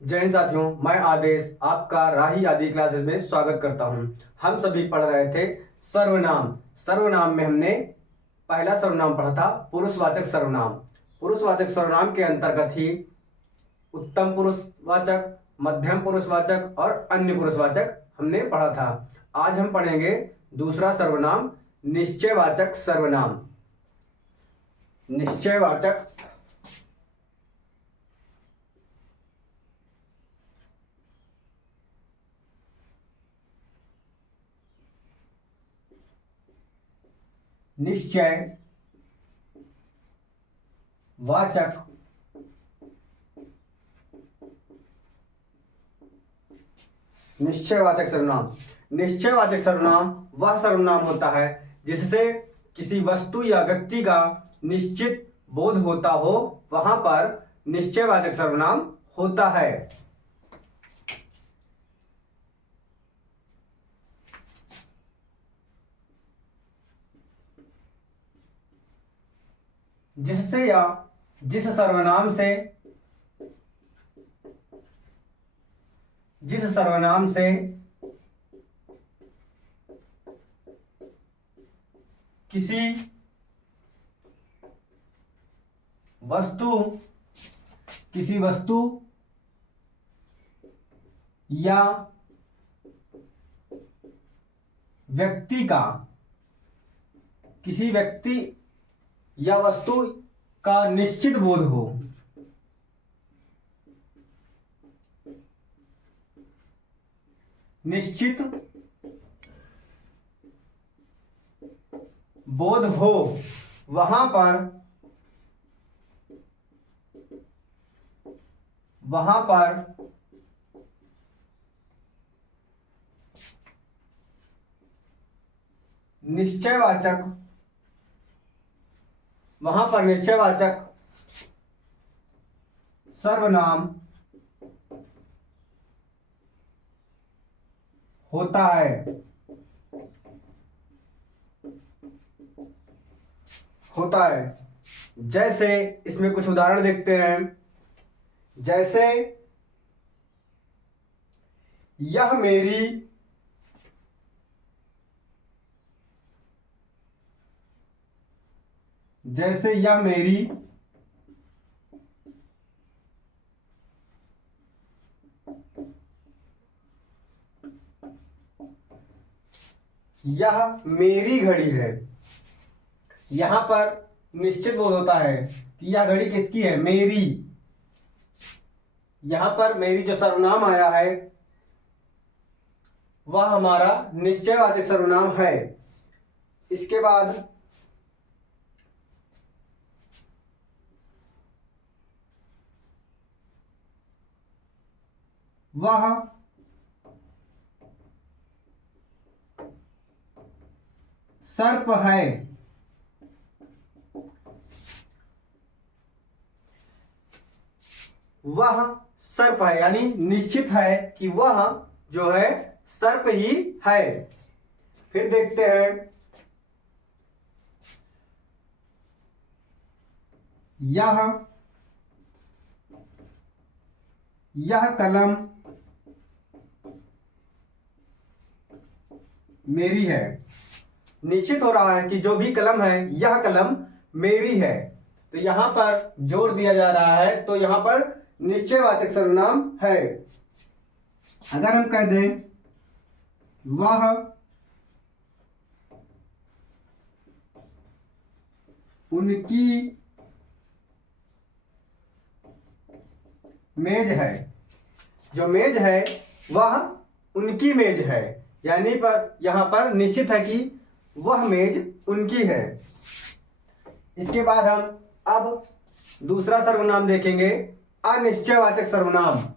जय हिंद साथियों, मैं आदेश आपका राही आदि क्लासेस में स्वागत करता हूं। हम सभी पढ़ रहे थे सर्वनाम। सर्वनाम में हमने पहला सर्वनाम पढ़ा था पुरुषवाचक सर्वनाम। पुरुषवाचक सर्वनाम के अंतर्गत ही उत्तम पुरुषवाचक, मध्यम पुरुषवाचक और अन्य पुरुषवाचक हमने पढ़ा था। आज हम पढ़ेंगे दूसरा सर्वनाम निश्चयवाचक सर्वनाम। निश्चयवाचक निश्चय वाचक निश्चयवाचक सर्वनाम। निश्चयवाचक सर्वनाम वह सर्वनाम होता है जिससे किसी वस्तु या व्यक्ति का निश्चित बोध होता हो, वहां पर निश्चयवाचक सर्वनाम होता है। जिससे या जिस सर्वनाम से किसी वस्तु या व्यक्ति का किसी व्यक्ति या वस्तु का निश्चित बोध हो, निश्चित बोध हो, वहां पर निश्चयवाचक सर्वनाम होता है। जैसे इसमें कुछ उदाहरण देखते हैं। जैसे यह मेरी घड़ी है। यहां पर निश्चित बोध होता है कि यह घड़ी किसकी है? मेरी। यहां पर मेरी जो सर्वनाम आया है वह हमारा निश्चयवाचक सर्वनाम है। इसके बाद वह सर्प है। वह सर्प है यानी निश्चित है कि वह जो है सर्प ही है। फिर देखते हैं यह कलम मेरी है। निश्चित हो रहा है कि जो भी कलम है यह कलम मेरी है, तो यहां पर जोर दिया जा रहा है, तो यहां पर निश्चयवाचक सर्वनाम है। अगर हम कह दें वह उनकी मेज है। जो मेज है वह उनकी मेज है, यानी पर यहां पर निश्चित है कि वह मेज उनकी है। इसके बाद हम अब दूसरा सर्वनाम देखेंगे, अनिश्चयवाचक सर्वनाम।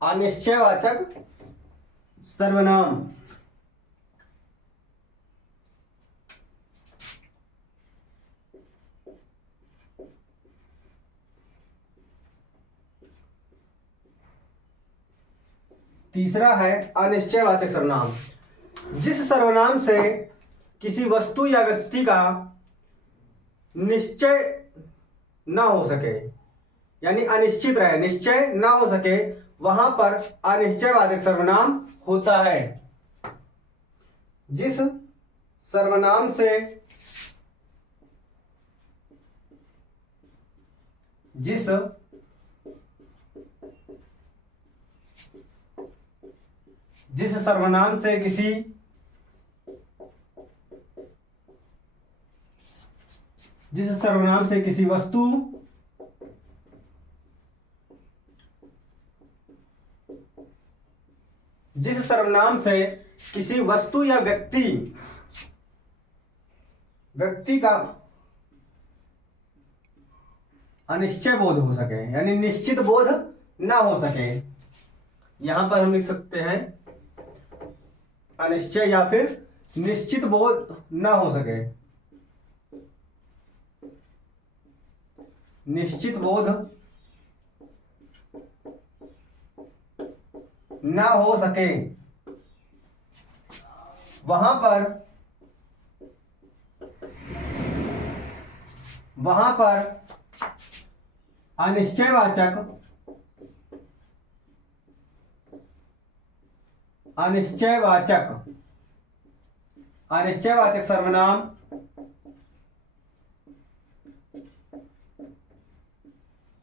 अनिश्चयवाचक सर्वनाम। तीसरा है अनिश्चयवाचक सर्वनाम, जिस सर्वनाम से किसी वस्तु या व्यक्ति का निश्चय ना हो सके, यानी अनिश्चित रहे, निश्चय ना हो सके, वहां पर अनिश्चयवाचक सर्वनाम होता है। जिस सर्वनाम से जिस सर्वनाम से किसी वस्तु या व्यक्ति का अनिश्चय बोध हो सके, यानी निश्चित बोध ना हो सके, यहां पर हम लिख सकते हैं अनिश्चय या फिर निश्चित बोध ना हो सके, निश्चित बोध ना हो सके, वहां पर अनिश्चयवाचक सर्वनाम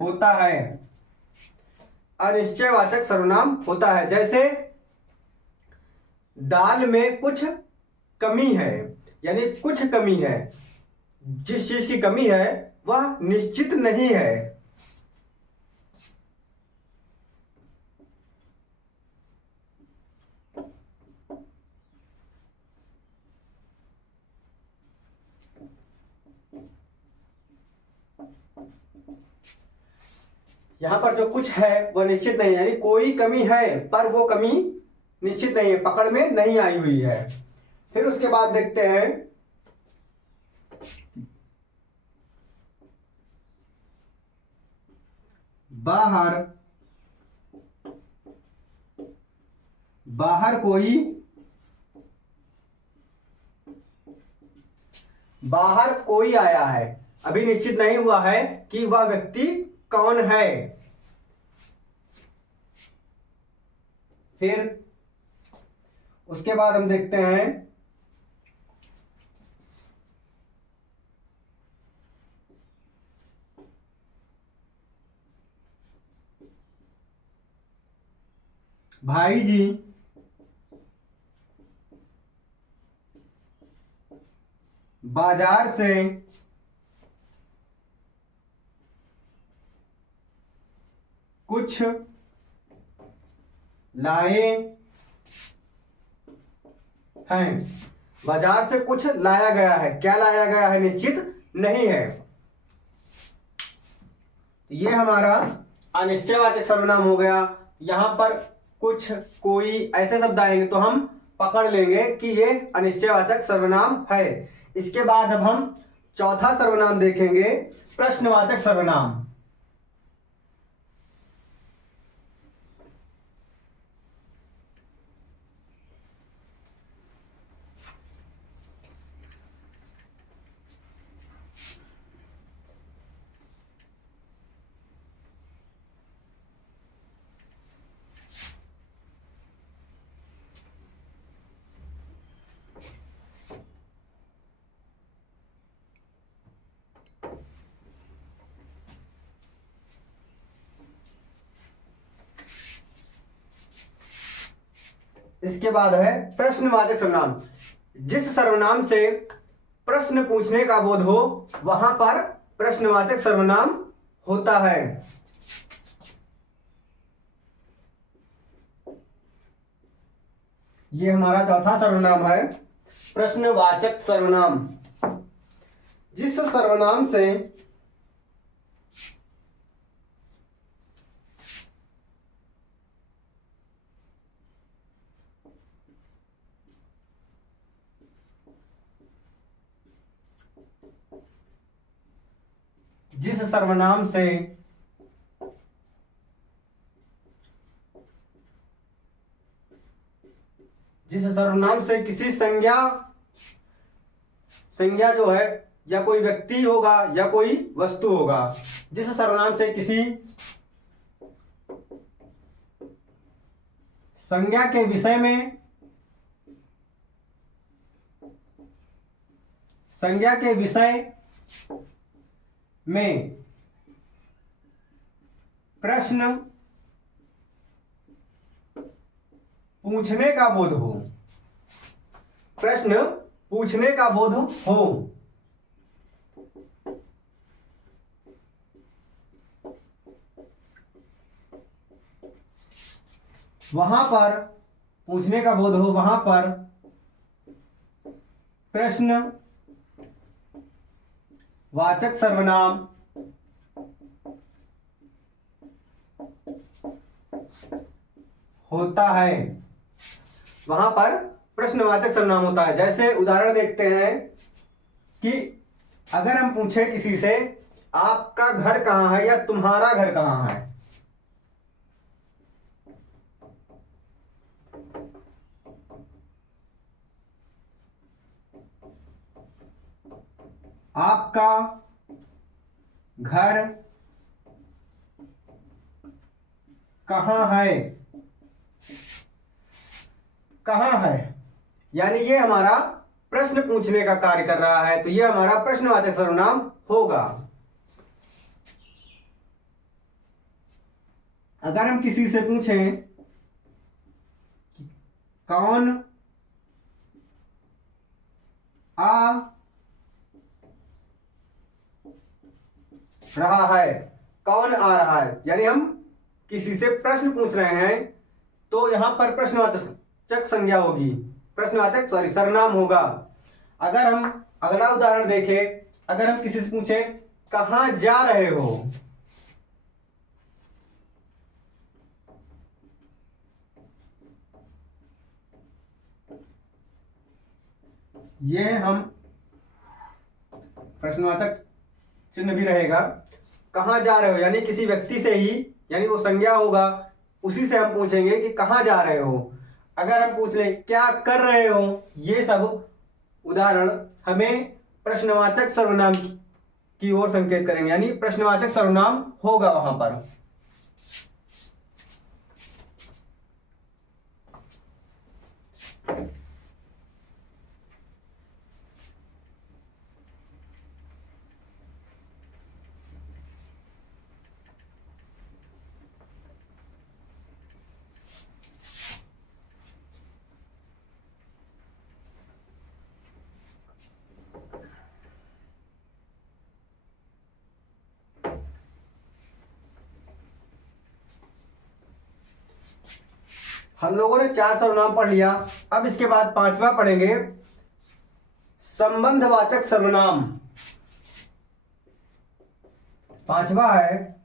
होता है। अनिश्चयवाचक सर्वनाम होता है। जैसे दाल में कुछ कमी है, यानी कुछ कमी है, जिस चीज की कमी है वह निश्चित नहीं है। यहां पर जो कुछ है वह निश्चित नहीं है, यानी कोई कमी है पर वो कमी निश्चित नहीं है, पकड़ में नहीं आई हुई है। फिर उसके बाद देखते हैं बाहर कोई आया है, अभी निश्चित नहीं हुआ है कि वह व्यक्ति कौन है। फिर उसके बाद हम देखते हैं भाई जी बाजार से कुछ लाए हैं। बाजार से कुछ लाया गया है, क्या लाया गया है निश्चित नहीं है। ये हमारा अनिश्चयवाचक सर्वनाम हो गया। यहां पर कुछ, कोई ऐसे शब्द आएंगे तो हम पकड़ लेंगे कि ये अनिश्चयवाचक सर्वनाम है। इसके बाद अब हम चौथा सर्वनाम देखेंगे, प्रश्नवाचक सर्वनाम। इसके बाद है प्रश्नवाचक सर्वनाम। जिस सर्वनाम से प्रश्न पूछने का बोध हो वहां पर प्रश्नवाचक सर्वनाम होता है। ये हमारा चौथा सर्वनाम है, प्रश्नवाचक सर्वनाम। जिस सर्वनाम से जिस सर्वनाम से किसी संज्ञा जो है या कोई व्यक्ति होगा या कोई वस्तु होगा, जिस सर्वनाम से किसी संज्ञा के विषय में प्रश्न पूछने का बोध हो, वहां पर पूछने का बोध हो, वहां पर प्रश्न वाचक सर्वनाम होता है। वहां पर प्रश्नवाचक सर्वनाम होता है। जैसे उदाहरण देखते हैं कि अगर हम पूछे किसी से आपका घर कहां है या तुम्हारा घर कहां है, आपका घर कहां है, यानी ये हमारा प्रश्न पूछने का कार्य कर रहा है, तो ये हमारा प्रश्नवाचक सर्वनाम होगा। अगर हम किसी से पूछें कौन आ रहा है, कौन आ रहा है, यानी हम किसी से प्रश्न पूछ रहे हैं, तो यहां पर प्रश्नवाचक संज्ञा होगी, सर्वनाम होगा। अगर हम अगला उदाहरण देखें, अगर हम किसी से पूछें कहां जा रहे हो, ये हम प्रश्नवाचक चिन्ह भी रहेगा। कहां जा रहे हो यानी किसी व्यक्ति से ही, यानी वो संज्ञा होगा, उसी से हम पूछेंगे कि कहां जा रहे हो। अगर हम पूछ लें क्या कर रहे हो, ये सब उदाहरण हमें प्रश्नवाचक सर्वनाम की ओर संकेत करेंगे, यानी प्रश्नवाचक सर्वनाम होगा वहां पर। हम लोगों ने 4 सर्वनाम पढ़ लिया। अब इसके बाद 5वां पढ़ेंगे, संबंधवाचक सर्वनाम। 5वां है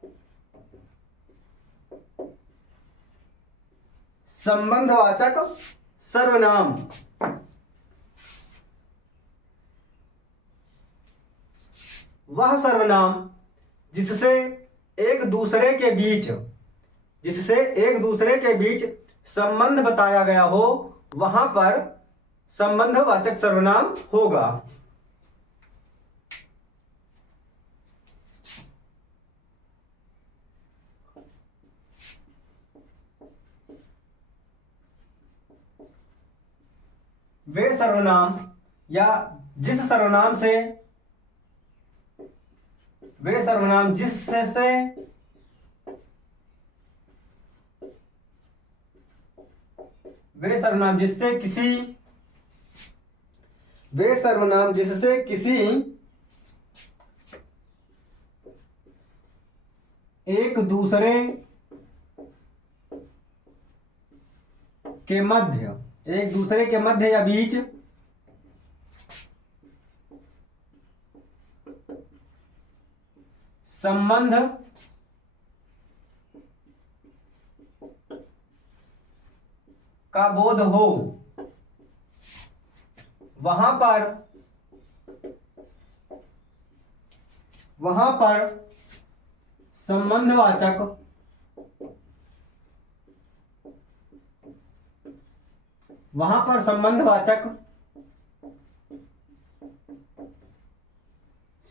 संबंधवाचक सर्वनाम। वह सर्वनाम जिससे एक दूसरे के बीच संबंध बताया गया हो, वहां पर संबंधवाचक सर्वनाम होगा। वे सर्वनाम या जिस सर्वनाम से वे सर्वनाम जिससे किसी एक दूसरे के मध्य या बीच संबंध का बोध हो, वहां पर वहां पर संबंधवाचक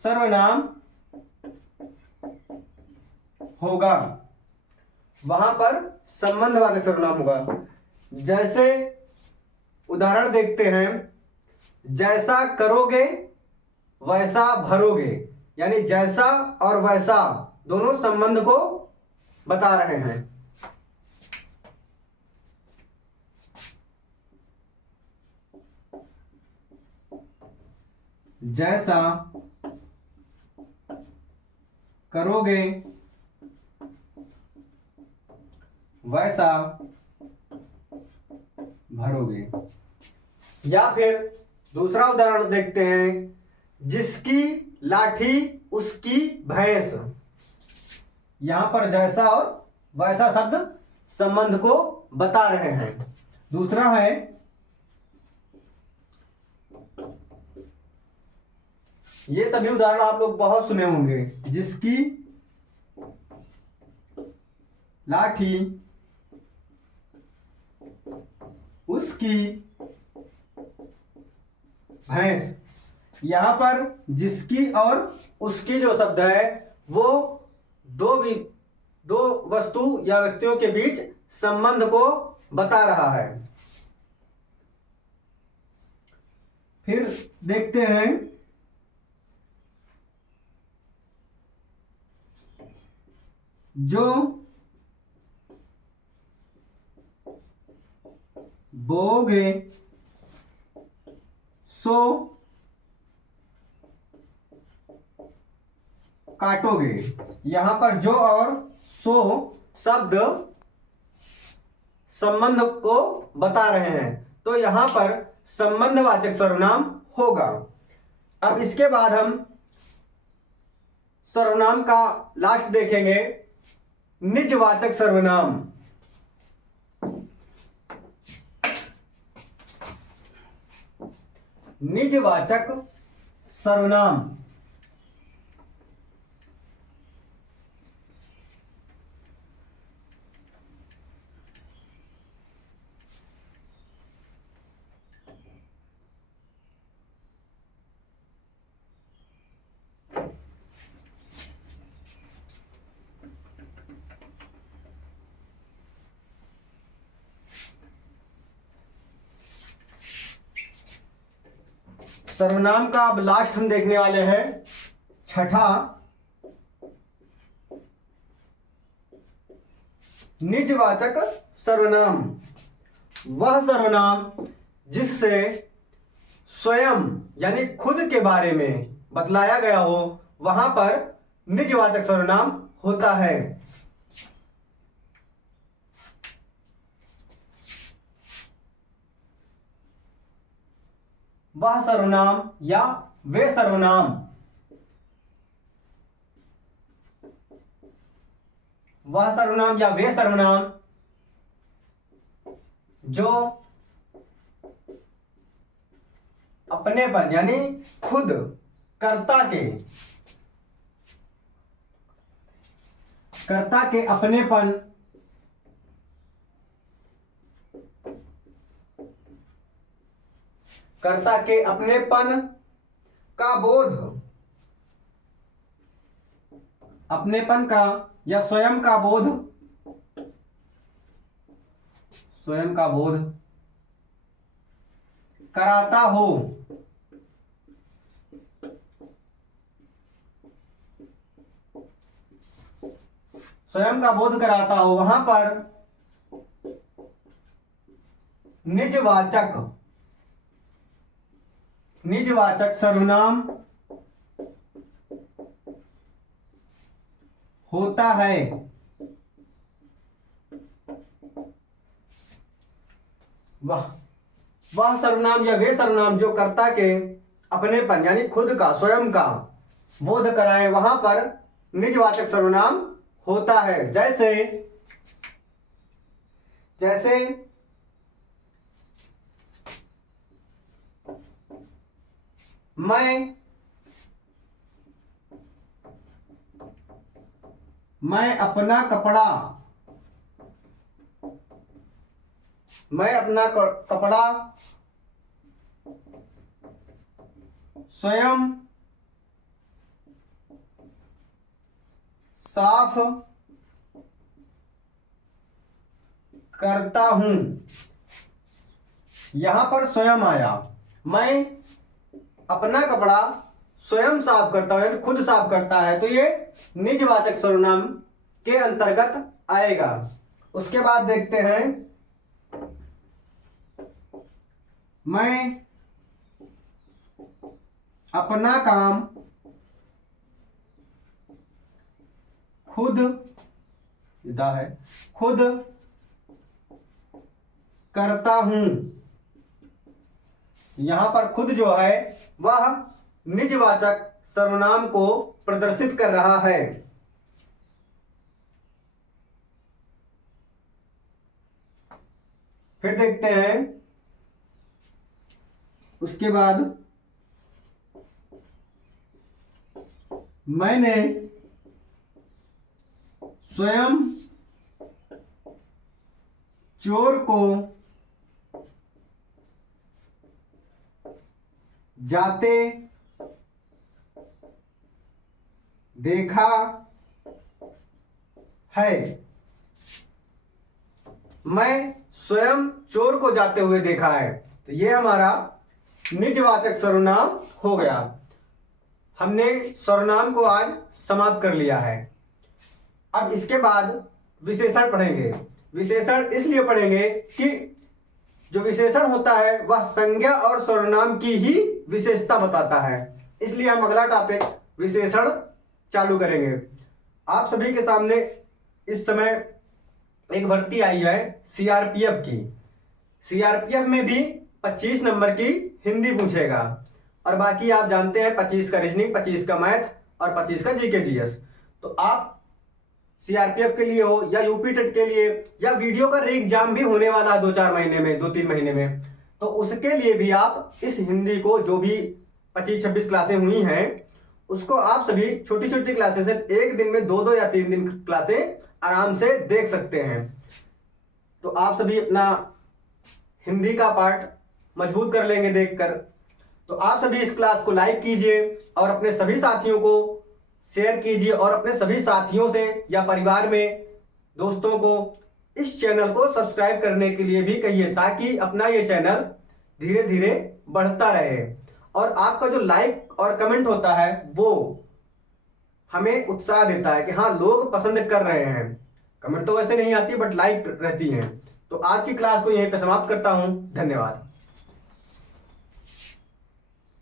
सर्वनाम होगा। वहां पर संबंधवाचक सर्वनाम होगा। जैसे उदाहरण देखते हैं, जैसा करोगे वैसा भरोगे, यानी जैसा और वैसा दोनों संबंध को बता रहे हैं। जैसा करोगे वैसा भरोगे। या फिर दूसरा उदाहरण देखते हैं, जिसकी लाठी उसकी भैंस। यहां पर जैसा और वैसा शब्द संबंध को बता रहे हैं। दूसरा है, ये सभी उदाहरण आप लोग बहुत सुने होंगे, जिसकी लाठी उसकी भैंस। यहां पर जिसकी और उसकी जो शब्द है वो दो वस्तु या व्यक्तियों के बीच संबंध को बता रहा है। फिर देखते हैं, जो बोओगे सो काटोगे। यहां पर जो और सो शब्द संबंध को बता रहे हैं, तो यहां पर संबंधवाचक सर्वनाम होगा। अब इसके बाद हम सर्वनाम का लास्ट देखेंगे, निजवाचक सर्वनाम। निजवाचक सर्वनाम सर्वनाम का अब लास्ट हम देखने वाले हैं, छठा, निजवाचक सर्वनाम। वह सर्वनाम जिससे स्वयं यानी खुद के बारे में बतलाया गया हो, वहां पर निजवाचक सर्वनाम होता है। वह सर्वनाम या वे सर्वनाम, वह सर्वनाम या वे सर्वनाम जो अपनेपन यानी खुद कर्ता के अपनेपन कर्ता के अपनेपन का बोध, अपनेपन का या स्वयं का बोध कराता हो, स्वयं का बोध कराता हो, वहां पर निजवाचक सर्वनाम होता है। वह सर्वनाम या वे सर्वनाम जो कर्ता के अपनेपन यानी खुद का स्वयं का बोध कराए, वहां पर निजवाचक सर्वनाम होता है। जैसे मैं मैं अपना कपड़ा स्वयं साफ करता हूं। यहां पर स्वयं आया। मैं अपना कपड़ा स्वयं साफ करता हूं, खुद साफ करता है, तो ये निजवाचक सर्वनाम के अंतर्गत आएगा। उसके बाद देखते हैं, मैं अपना काम खुद करता हूं। यहां पर खुद जो है वह निजवाचक सर्वनाम को प्रदर्शित कर रहा है। फिर देखते हैं, उसके बाद मैंने स्वयं चोर को जाते देखा है। मैं स्वयं चोर को जाते हुए देखा है, तो ये हमारा निजवाचक सर्वनाम हो गया। हमने सर्वनाम को आज समाप्त कर लिया है। अब इसके बाद विशेषण पढ़ेंगे। विशेषण इसलिए पढ़ेंगे कि जो विशेषण होता है वह संज्ञा और सर्वनाम की ही विशेषता बताता है। इसलिए हम अगला टॉपिक विशेषण चालू करेंगे। आप सभी के सामने इस समय एक भर्ती आई है सीआरपीएफ की। सीआरपीएफ में भी 25 नंबर की हिंदी पूछेगा, और बाकी आप जानते हैं 25 का रीजनिंग, 25 का मैथ और 25 का जीके जीएस। तो आप सीआरपीएफ के लिए हो या यूपी टेट के लिए, या वीडियो का री एग्जाम भी होने वाला है 2-4 महीने में, 2-3 महीने में, तो उसके लिए भी आप इस हिंदी को, जो भी 25-26 क्लासें हुई हैं, उसको आप सभी छोटी छोटी क्लासेस से एक दिन में 2-2 या 3 दिन क्लासें आराम से देख सकते हैं। तो आप सभी अपना हिंदी का पार्ट मजबूत कर लेंगे देखकर। तो आप सभी इस क्लास को लाइक कीजिए और अपने सभी साथियों को शेयर कीजिए, और अपने सभी साथियों से या परिवार में दोस्तों को इस चैनल को सब्सक्राइब करने के लिए भी कहिए, ताकि अपना ये चैनल धीरे धीरे बढ़ता रहे। और आपका जो लाइक और कमेंट होता है वो हमें उत्साह देता है कि हाँ, लोग पसंद कर रहे हैं। कमेंट तो वैसे नहीं आती, बट लाइक रहती हैं। तो आज की क्लास को यहीं पे समाप्त करता हूं। धन्यवाद।